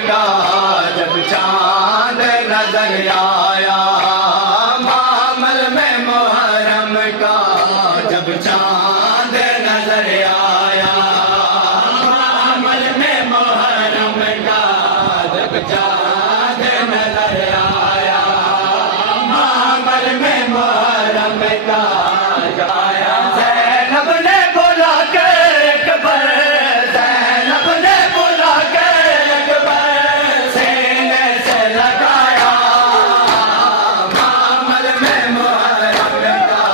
का जब चांद नजर आया, मामल में मुहर्रम का जब चांद नजर आया, मामल में मुहर्रम का जब चांद नजर आया, मामल में मुहर्रम का आया। ज़ैनब ने बोला के अकबर, ज़ैनब ने बोला के अकबर सीने से लगाया, मामल में मुहर्रम का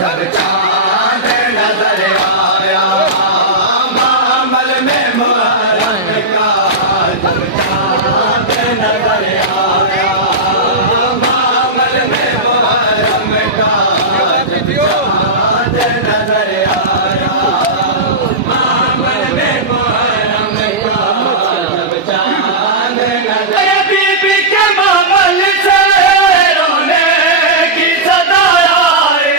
जब चांद नजर आया, मामल में मुहर्रम का जब चांद नजर आया, मामल में मुहर्रम का जब चांद नजर आया, मामल में मुहर्रम का जब चांद नजर। बीबी के मामल से रोने की सदा आए,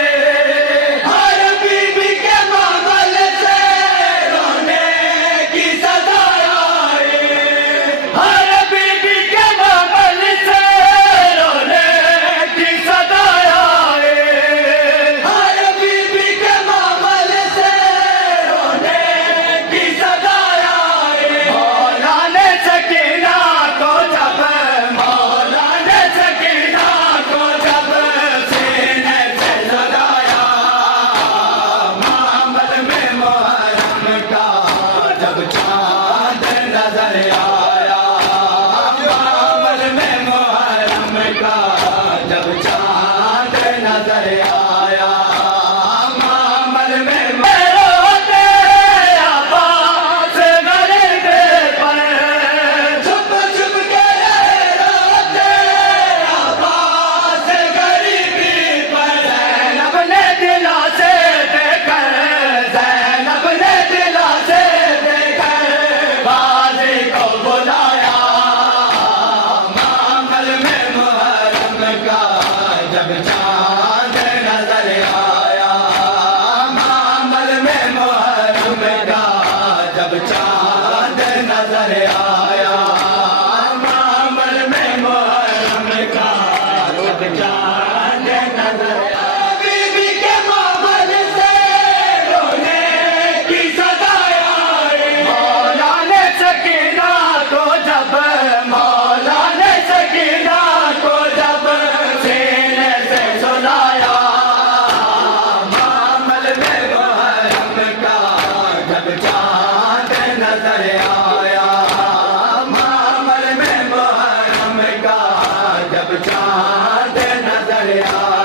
हर बीबी के मामल से रोने की सदा आए, हर बीबी के मामल से रोने की सदा आए, हर बीबी के मामल से रोने की सदा आए। मौला ने सकीना को जब, मौला ने सकीना को जब सीने से लगाया, मामल में मुहर्रम का जब चांद नजर आया, मामल में मुहर्रम का जब चांद नजर आया, मामल में रोते आवाज़ गरीबे पर, छुप छुप के रोते आवाज़ गरीबी पर। ज़ैनब ने दिला से देखकर, ज़ैनब ने दिला से देखकर गाज़ी को बुलाया, मामल में मुहर्रम का जब चांद नजर आया, मामल में मुहर्रम का जब चांद नजर आया, मामल में मुहर्रम का जब चांद नजर आया। बीबी के मामल से रोने की सदा आए, मौला ने सकीना को जब, मौला ने सकीना को जब सीने से सुलाया, मामल में मुहर्रम का जब चांद नजर आया, मामल में मुहर्रम का जब चांद नजर आया।